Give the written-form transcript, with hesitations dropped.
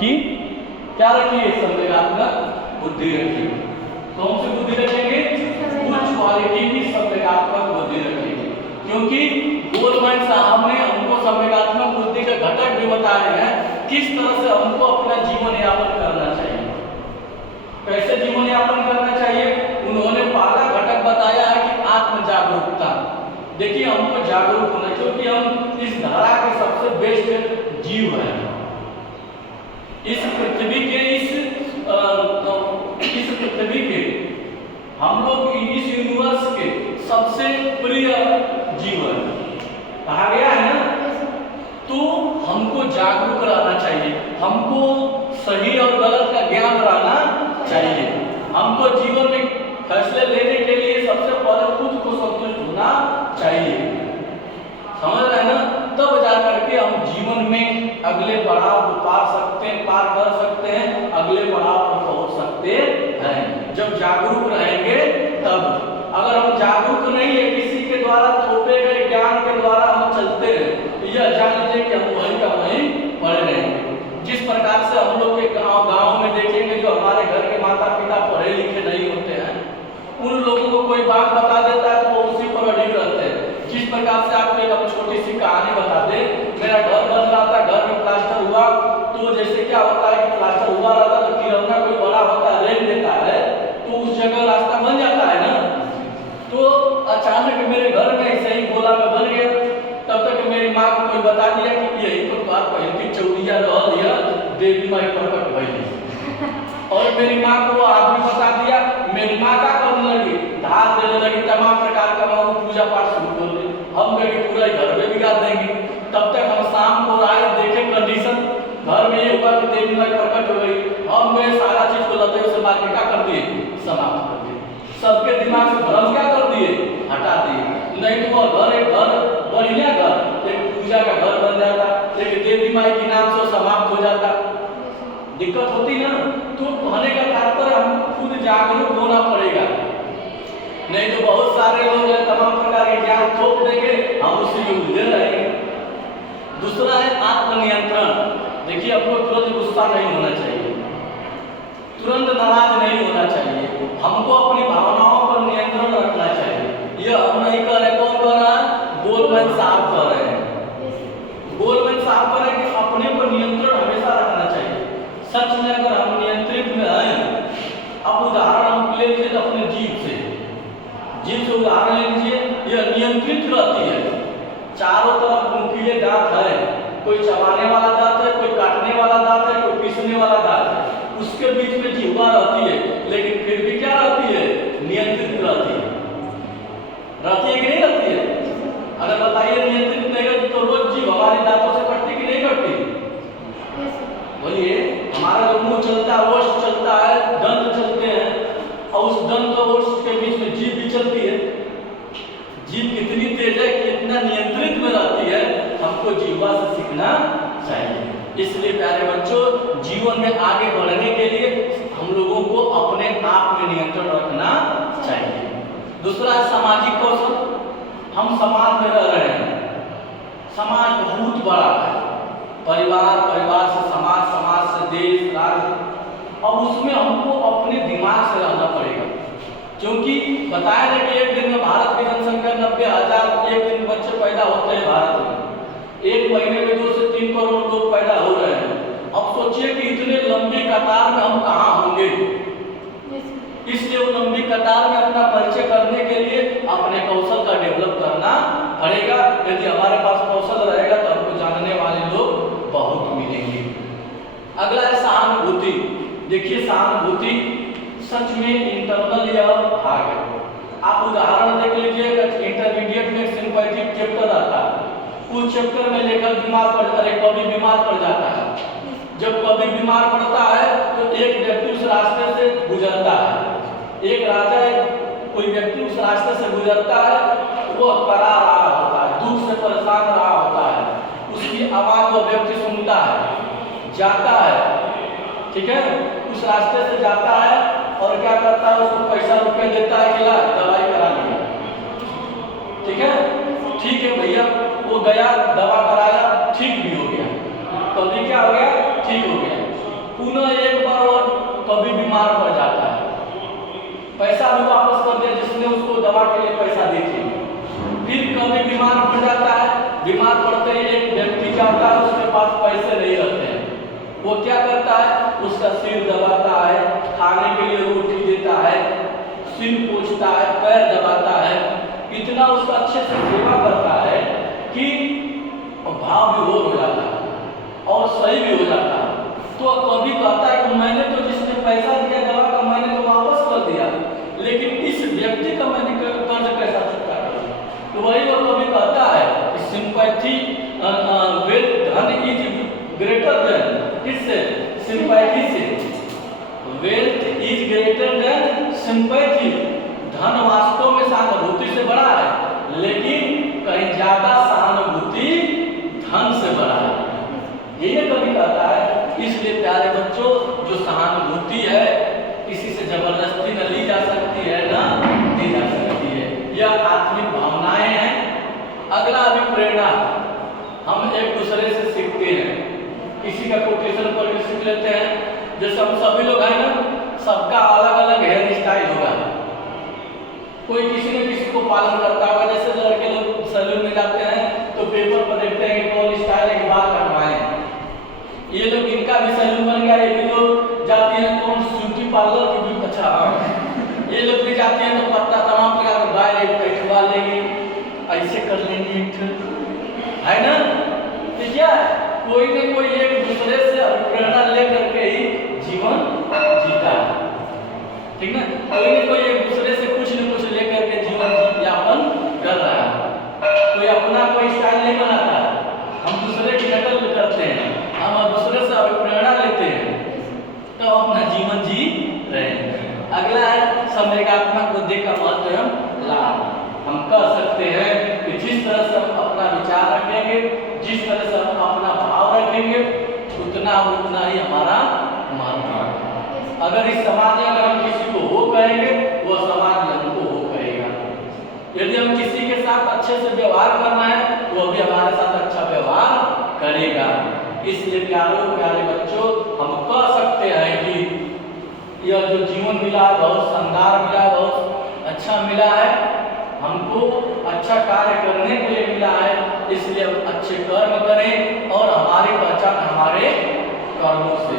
की क्या रखिए, संवेगात्मक बुद्धि रखिए। कौन सी बुद्धि रखेंगे? उच्च क्वालिटी की संवेगात्मक बुद्धि रखेंगे, क्योंकि गोलमैन साहब ने हमको संवेगात्मक बुद्धि के घटक भी बताए हैं, किस तरह से हमको अपना जीवन यापन करना चाहिए, कैसे जीवन यापन करना चाहिए। उन्होंने पहला घटक बताया है कि आत्म जागरूकता। देखिए हमको जागरूक होना, क्योंकि हम इस धरा के सबसे बेस्ट जीव हैं। इस पृथ्वी के इस पृथ्वी के हम लोग इस यूनिवर्स के सबसे प्रिय जीव है, कहा गया है ना। तो हमको जागरूक रहना चाहिए, हमको सही और गलत का ज्ञान रहना चाहिए। हमको जीवन में फैसले लेने के लिए सबसे पहले खुद को संतुष्ट होना चाहिए, समझ रहे हैं ना। तब जा करके हम जीवन में अगले पड़ाव को पार कर सकते हैं, अगले पड़ाव पर पहुंच सकते हैं। जब जागरूक रहेंगे तब। अगर हम जागरूक नहीं है, किसी के द्वारा थोपे गए ज्ञान के द्वारा हम चलते हैं, यह जान लीजिए कि हम वहीं का वहीं पड़े रहेंगे। जिस प्रकार से हम लोग के गाँव में देखेंगे, जो हमारे घर के माता पिता पढ़े लिखे नहीं होते हैं, उन लोगों को कोई बात बता देता है तो वो उसी पर अड़िग रहते हैं। जिस प्रकार से आपको एक छोटी सी कहानी बता दे, मेरा घर बन रहा था, घर में प्लास्टर हुआ, तो जैसे क्या होता है कि प्लास्टर हुआ रहता तो किरौना कोई बड़ा होता है, रेल देता है, तो उस जगह रास्ता बन जाता है ना। तो अचानक मेरे घर में ऐसे ही गोला में बन गया। तब तक मेरी माँ को कोई बता दिया कि यही तो बात पहली चौड़िया रहल है, देवी माई प्रकट भई। और मेरी माँ को आदमी बता दिया। मेरी माँ क्या करने लगी, धार देने लगी, तमाम प्रकार का पूजा पाठ शुरू कर दी। हम मेरे पूरा घर में बिगाड़ देंगे। तब तक हम शाम को आए, देखे कंडीशन घर में ये हुआ कि देवी माई प्रकट हो गई। हम मेरे सारा चीज को लते से मार के क्या कर दिए, समाप्त कर दिए। सबके दिमाग से भ्रम क्या कर दिए, हटा दिए। नहीं तो वो घर एक घर बढ़िया घर, एक पूजा का घर बन जाता, एक देवी माई के नाम से समाप्त हो जाता, दिक्कत होती ना। तो कहने का तात्पर्य हम खुद जागरूक होना पड़ेगा, नहीं तो बहुत सारे लोग तमाम प्रकार के ज्ञान थोप देंगे, हम उसी में उलझे रहेंगे। दूसरा है आत्मनियंत्रण। देखिए आपको तुरंत गुस्सा नहीं होना चाहिए, तुरंत नाराज नहीं होना चाहिए, हमको अपनी भावनाओं पर नियंत्रण रखना चाहिए। यह हम नहीं कर रहे, कौन कर रहा है, गोलमैन साहब कर रहे हैं। गोलमैन साहब कर रहे हैं कि अपने पर नियंत्रण हमेशा रखना चाहिए। सच में अगर हम नियंत्रित में हैं, अब उदाहरण हम ले लीजिए अपने जीभ से उदाहरण ले लीजिए, यह नियंत्रित रहती है। चारों तरफ नुकीले दांत है, कोई चबाने वाला दांत है, कोई काटने वाला दांत है, कोई पीसने वाला दांत है, उसके बीच में जिह्वा रहती है, लेकिन फिर भी क्या रहती है, नियंत्रित रहती है। रहती है कि नहीं रहती है? अगर बताइए नियंत्रित नहीं रहती तो रोज जीभ हमारे दांतों से कटती कि नहीं कटती? बोलिए, हमारा जो मुंह चलता है, ओष्ठ चलता है, दंत चलते हैं, और उस दंत और ओष्ठ के बीच में जीभ भी चलती है। जीभ कितनी तेज है, कितना नियंत्रित में रहती है, हमको जीवा से सीखना चाहिए। इसलिए प्यारे बच्चों, जीवन में आगे बढ़ने के लिए हम लोगों को अपने आप में नियंत्रण रखना चाहिए। दूसरा है सामाजिक कौशल। हम समाज में रह रहे हैं, समाज बहुत बड़ा है, परिवार, परिवार से समाज, समाज से देश, राज्य। अब उसमें हमको अपने दिमाग से रहना पड़ेगा, क्योंकि बताया ना कि एक दिन में भारत की जनसंख्या 90,000 एक दिन बच्चे पैदा होते हैं भारत में। एक महीने में 2 से 3 करोड़ लोग पैदा हो रहे हैं। अब सोचिए कि इतने लंबी कतार में हम कहाँ होंगे। इसलिए वो लंबी कतार में अपना परिचय करने के लिए अपने कौशल का डेवलप करना पड़ेगा। यदि हमारे पास कौशल रहेगा तो हमको जानने वाले लोग बहुत मिलेंगे। अगला है सहानुभूति। देखिए सहानुभूति सच में इंटरनल या भाग है। आप उदाहरण देख लीजिए, इंटरमीडिएट में सिंपैथेटिक चैप्टर आता है, उस चैप्टर में लेखक बीमार पड़ कवि बीमार पड़ जाता है। जब कवि बीमार पड़ता है तो एक व्यक्ति उस रास्ते से गुजरता है, एक राजा कोई व्यक्ति उस रास्ते से गुजरता है, वो करा रहा होता है, दुख से परेशान रहा होता है, उसकी आवाज वो व्यक्ति सुनता है, जाता है, ठीक है, उस रास्ते से जाता है और क्या करता है, उसको पैसा रुपए देता है कि ला दवाई करा लिया, ठीक है भैया, वो गया दवा कराया, ठीक भी हो गया, कभी क्या हो गया, ठीक हो गया। वो क्या करता है, उसका सिर दबाता है, खाने के लिए रोटी देता है, सिर पोंछता है, पैर दबाता है, इतना उसका अच्छे से सेवा करता है कि भाव विभोर हो जाता है और सही भी हो जाता है। तो कभी कहता है कि मैंने तो जिसने पैसा दिया दवा का मैंने तो वापस कर दिया, लेकिन इस व्यक्ति का मैंने कर्ज कैसा चुका करूं? तो वही वो कभी कहता है कि सिंपैथी वेल्थ धन इज ग्रेटर देन, किससे? सिंपैथी से। Wealth is greater than sympathy, धन वास्तव में सहानुभूति से बड़ा है, लेकिन कहीं ज्यादा सहानुभूति धन से बड़ा है। यही कभी कहता है। इसलिए प्यारे बच्चों, जो सहानुभूति है किसी से जबरदस्ती न ली जा सकती है, ना दी जा सकती है, यह आत्मिक भावनाएं हैं। अगला अभी प्रेरणा, हम एक दूसरे से सीखते हैं, किसी का कोटेशन पर भी सीख लेते हैं। जैसे हम सभी लोग हैं ना, सबका अलग अलग हेयर स्टाइल होगा, कोई किसी न किसी को पालन करता होगा। जैसे लड़के लोग सैलून में जाते हैं तो पेपर पर देखते हैं कि कौन स्टाइल है, बाल कटवाए, ये लोग इनका भी सैलून बन गया। ये लोग जाती है कौन ब्यूटी पार्लर की भी, अच्छा ये लोग भी जाती हैं तो पत्ता तमाम प्रकार के बाल कटवा लेंगे, ऐसे कर लेंगे, है ना। तो क्या कोई न कोई एक दूसरे से प्रेरणा लेकर के ही जीवन जीता है, ठीक ना। कोई न कोई एक दूसरे से कुछ न कुछ लेकर के जीवन यापन कर रहा है। कोई अपना कोई स्टाइल नहीं बनाता, हम दूसरे की नकल करते हैं, हम दूसरे से प्रेरणा लेते हैं, तो अपना जीवन जी रहे हैं। अगला है संवेगात्मक बुद्धि का महत्व एवं लाभ। हम कह सकते हैं कि जिस तरह से हम अपना विचार रखेंगे, जिस तरह से हम अपना भाव रखेंगे, उतना उतना ही हमारा महत्व है। अगर इस समाज में अगर हम किसी को हो कहेंगे, वो समाज हमको हो कहेगा। यदि हम किसी के साथ अच्छे से व्यवहार करना है, वो भी हमारे साथ अच्छा व्यवहार करेगा। इसलिए प्यारे बच्चों, हम कह सकते हैं कि यह जो जीवन मिला है बहुत शानदार मिला, बहुत अच्छा मिला है, हमको अच्छा कार्य करने के लिए मिला है। इसलिए हम अच्छे कर्म करें और हमारी पहचान हमारे कर्मों से